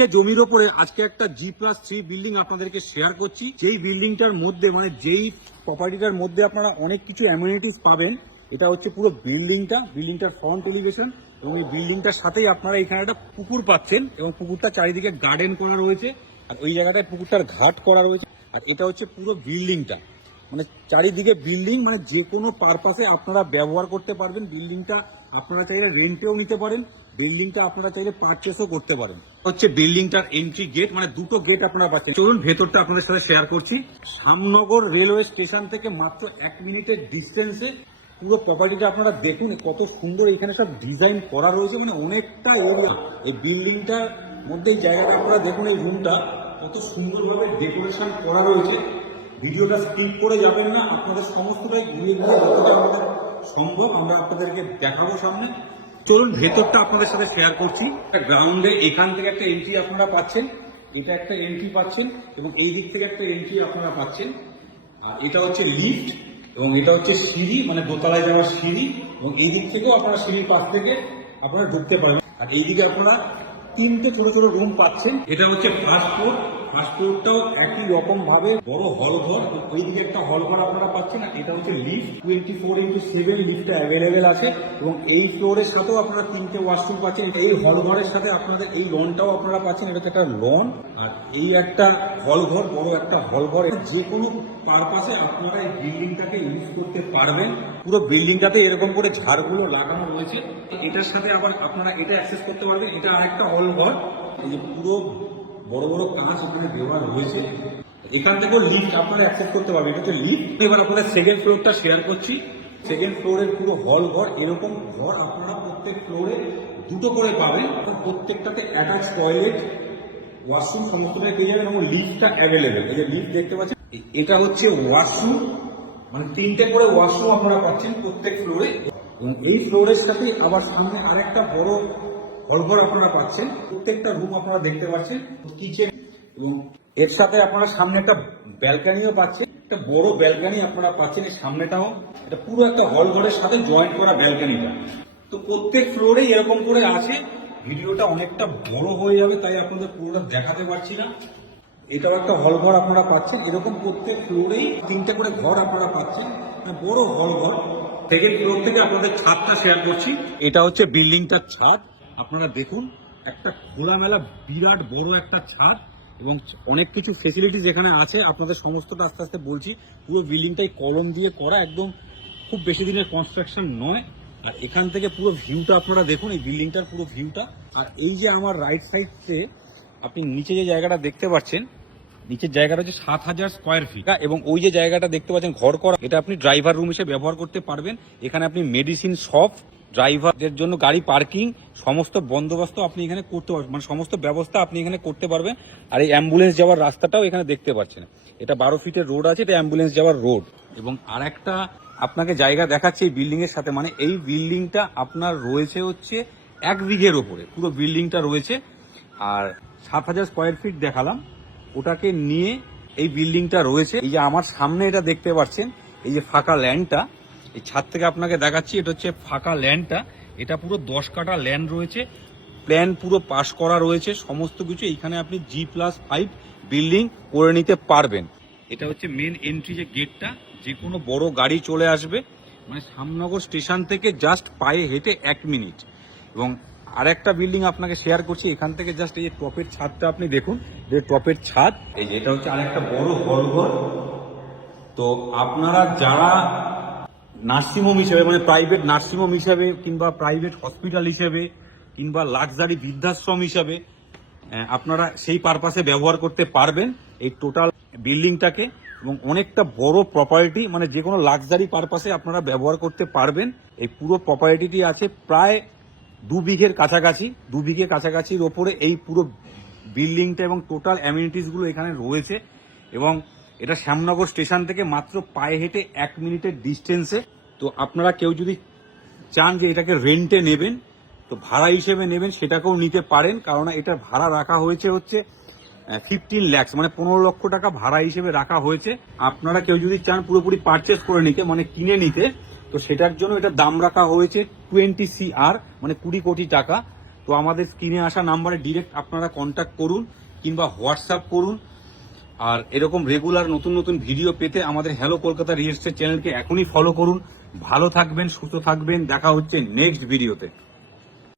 বিঘে জমির ওপরে আজকে একটা G+3 বিল্ডিং আপনাদেরকে শেয়ার করছি। যেই বিল্ডিংটার মধ্যে মানে যেই প্রপার্টিটার মধ্যে আপনারা অনেক কিছু অ্যামিনিটিস পাবেন। এটা হচ্ছে পুরো বিল্ডিংটার ফ্রন্ট এলিভেশন এবং এই বিল্ডিংটার সাথেই আপনারা এখানে একটা পুকুর পাচ্ছেন এবং পুকুরটা চারিদিকে গার্ডেন করা রয়েছে আর ওই জায়গাটায় পুকুরটার ঘাট করা রয়েছে। আর এটা হচ্ছে পুরো বিল্ডিংটা, মানে চারিদিকে বিল্ডিং, মানে যে কোনো পারপাসে আপনারা ব্যবহার করতে পারবেন। বিল্ডিংটা আপনারা চাইলে রেন্টেও নিতে পারেন, বিল্ডিংটা আপনারা চাইলে পারচেসও করতে পারেন। হচ্ছে বিল্ডিংটার এন্ট্রি গেট, মানে দুটো গেট আপনারা পাচ্ছেন। চলুন ভেতরটা আপনাদের সাথে শেয়ার করছি। শ্যামনগর রেলওয়ে স্টেশন থেকে মাত্র 1 মিনিটের ডিস্টেন্সে পুরো প্রপার্টিটা আপনারা দেখুন কত সুন্দর এখানে সব ডিজাইন করা রয়েছে, মানে অনেকটা এরিয়া। এই বিল্ডিংটার মধ্যে এই জায়গাটা আপনারা দেখুন, এই রুমটা কত সুন্দরভাবে ডেকোরেশন করা রয়েছে। ভিডিওটা স্কিপ করে যাবেন না, আপনাদের সমস্তটাই ঘুরিয়ে ঘুরিয়ে যতটা আমাদের সম্ভব আমরা আপনাদেরকে দেখাবো সামনে। চলুন ভেতরটা আপনাদের সাথে শেয়ার করছি। গ্রাউন্ডে এখান থেকে একটা এন্ট্রি আপনারা পাচ্ছেন, এটা একটা এন্ট্রি পাচ্ছেন এবং এই দিক থেকে একটা এন্ট্রি আপনারা পাচ্ছেন। আর এটা হচ্ছে লিফট এবং এটা হচ্ছে সিঁড়ি, মানে দোতলায় যাওয়ার সিঁড়ি, এবং এই দিক থেকেও আপনারা সিঁড়ির পাশ থেকে আপনারা ঢুকতে পারবেন। আর এইদিকে আপনারা 3টে ছোট ছোট রুম পাচ্ছেন। এটা হচ্ছে ফার্স্ট ফ্লোর। ফার্স্ট ফ্লোরটাও একই রকম ভাবে বড় হল ঘর, ওইদিকে একটা হল ঘর আপনারা পাচ্ছেন। আর এটা হচ্ছে লিফট, 24x7 লিফটটা অ্যাভেলেবেল আছে এবং এই ফ্লোরের সাথেও আপনারা 3টে ওয়াশরুম পাচ্ছেন। এই হল ঘরের সাথে আপনাদের এই লনটাও আপনারা পাচ্ছেন, এটা হচ্ছে একটা লন। আর এই একটা হল ঘর, বড় একটা হল ঘর। যে কোনো পারপাসে আপনারা এই বিল্ডিংটাকে ইউজ করতে পারবেন। পুরো বিল্ডিংটাতে এরকম করে ঝাড়গুলো লাগানো রয়েছে। এটার সাথে আবার আপনারা এটা অ্যাক্সেস করতে পারবেন। এটা আরেকটা হল ঘর, এই যে পুরো বড় বড় কাঁচ এখানে দেওয়া রয়েছে। এখান থেকেও লিফট আপনারা অ্যাক্সেস করতে পারবেন, এটা হচ্ছে লিফট। এবার আপনাদের সেকেন্ড ফ্লোরটা শেয়ার করছি। সেকেন্ড ফ্লোরের পুরো হল ঘর, এরকম ঘর আপনারা প্রত্যেক ফ্লোরে 2টো করে পাবেন। প্রত্যেকটাতে অ্যাটাচ টয়লেট, ওয়াশরুম সমস্তটাই পেয়ে যাবেন এবং লিফটটা অ্যাভেলেবেল। এই যে লিফট দেখতে পাচ্ছেন, এটা হচ্ছে ওয়াশরুম, মানে 3টে করে ওয়াশরুম আপনারা পাচ্ছেন প্রত্যেক ফ্লোরে। এবং এই ফ্লোরের সাথে আবার সামনে আরেকটা বড় হলঘর আপনারা পাচ্ছেন। প্রত্যেকটা রুম আপনারা দেখতে পাচ্ছেন, কিচেন, এবং এর সাথে আপনারা সামনে একটা ব্যালকানিও পাচ্ছেন। একটা বড় ব্যালকানি আপনারা পাচ্ছেন এই সামনেটাও। এটা পুরো একটা হল ঘরের সাথে জয়েন্ট করা ব্যালকানিটা। তো প্রত্যেক ফ্লোরেই এরকম করে আছে। ভিডিওটা অনেকটা বড় হয়ে যাবে তাই আপনাদের পুরোটা দেখাতে পারছি না। এটাও একটা হল ঘর আপনারা পাচ্ছেন। এরকম প্রত্যেক ফ্লোরেই 3টে করে ঘর আপনারা পাচ্ছেন, বড় হল ঘর। সেকেন্ড ফ্লোর থেকে আপনাদের ছাদটা শেয়ার করছি। এটা হচ্ছে বিল্ডিংটার ছাদ। আপনারা দেখুন একটা খোলামেলা বিরাট বড় একটা ছাদ এবং অনেক কিছু ফেসিলিটিস এখানে আছে। আপনাদের সমস্তটা আস্তে আস্তে বলছি। পুরো বিল্ডিংটাই কলম দিয়ে করা, একদম খুব বেশি দিনের কনস্ট্রাকশন নয়। আর এখান থেকে পুরো ভিউটা আপনারা দেখুন, এই বিল্ডিংটার পুরো ভিউটা। আর এই যে আমার রাইট সাইডে আপনি নিচে যে জায়গাটা দেখতে পাচ্ছেন, নিচের জায়গাটা হচ্ছে 7000 স্কোয়ার ফিট এবং ওই যে জায়গাটা দেখতে পাচ্ছেন ঘর করা, এটা আপনি ড্রাইভার রুম হিসেবে ব্যবহার করতে পারবেন। এখানে আপনি মেডিসিন শপ, ড্রাইভারদের জন্য গাড়ি পার্কিং, সমস্ত বন্দোবস্ত আপনি এখানে করতে পারবেন, মানে সমস্ত ব্যবস্থা আপনি এখানে করতে পারবেন। আর এই অ্যাম্বুলেন্স যাওয়ার রাস্তাটাও এখানে দেখতে পাচ্ছেন। এটা 12 ফিটের রোড আছে, এটা অ্যাম্বুলেন্স যাওয়ার রোড। এবং আর একটা আপনাকে জায়গা দেখাচ্ছে এই বিল্ডিং এর সাথে, মানে এই বিল্ডিংটা আপনার রয়েছে হচ্ছে 1 বিঘের ওপরে পুরো বিল্ডিংটা রয়েছে। আর 7000 স্কোয়ার ফিট দেখালাম, ওটাকে নিয়ে এই বিল্ডিংটা রয়েছে। এই যে আমার সামনে এটা দেখতে পাচ্ছেন, এই যে ফাঁকা ল্যান্ডটা, এই ছাদ থেকে আপনাকে দেখাচ্ছি, এটা হচ্ছে ফাঁকা ল্যান্ডটা। এটা পুরো 10 কাঠা ল্যান্ড রয়েছে, প্ল্যান পুরো পাস করা রয়েছে, সমস্ত কিছু। এইখানে আপনি G+5 বিল্ডিং করে নিতে পারবেন। এটা হচ্ছে মেন এন্ট্রি যে গেটটা, যে কোনো বড় গাড়ি চলে আসবে, মানে শ্যামনগর স্টেশন থেকে জাস্ট পায়ে হেঁটে 1 মিনিট। এবং আরেকটা বিল্ডিং আপনাকে শেয়ার করছি, এখান থেকে জাস্ট এই যে টপের ছাদটা আপনি দেখুন, যে টপের ছাদ। এই যে এটা হচ্ছে আরেকটা বড় হল ঘর। তো আপনারা যারা নার্সিংহোম হিসেবে, মানে প্রাইভেট নার্সিংহোম হিসেবে কিংবা প্রাইভেট হসপিটাল হিসেবে কিংবা লাক্সারি বৃদ্ধাশ্রম হিসেবে আপনারা সেই পারপাসে ব্যবহার করতে পারবেন এই টোটাল বিল্ডিংটাকে। এবং অনেকটা বড় প্রপার্টি, মানে যে কোনো লাক্সারি পারপাসে আপনারা ব্যবহার করতে পারবেন। এই পুরো প্রপার্টিটি আছে প্রায় 2 বিঘের কাছাকাছি, 2 বিঘে কাছাকাছির ওপরে এই পুরো বিল্ডিংটা এবং টোটাল অ্যামিনিটিসগুলো এখানে রয়েছে। এবং এটা শ্যামনগর স্টেশন থেকে মাত্র পায়ে হেঁটে 1 মিনিটের ডিস্টেন্সে। তো আপনারা কেউ যদি চান যে এটাকে রেন্টে নেবেন, তো ভাড়া হিসেবে নেবেন, সেটাকেও নিতে পারেন। কারণ এটার ভাড়া রাখা হয়েছে হচ্ছে 15 লাখ, মানে 15 লক্ষ টাকা ভাড়া হিসেবে রাখা হয়েছে। আপনারা কেউ যদি চান পুরোপুরি পারচেস করে নিতে, মানে কিনে নিতে, তো সেটার জন্য এটা দাম রাখা হয়েছে 20 CR, মানে 20 কোটি টাকা। তো আমাদের স্ক্রিনে আসা নাম্বারে ডিরেক্ট আপনারা কন্ট্যাক্ট করুন কিংবা হোয়াটসঅ্যাপ করুন। আর এরকম রেগুলার নতুন নতুন ভিডিও পেতে আমাদের হ্যালো কলকাতা রিয়েল এস্টেট চ্যানেলকে এখনই ফলো করুন। ভালো থাকবেন, সুস্থ থাকবেন, দেখা হচ্ছে নেক্সট ভিডিওতে।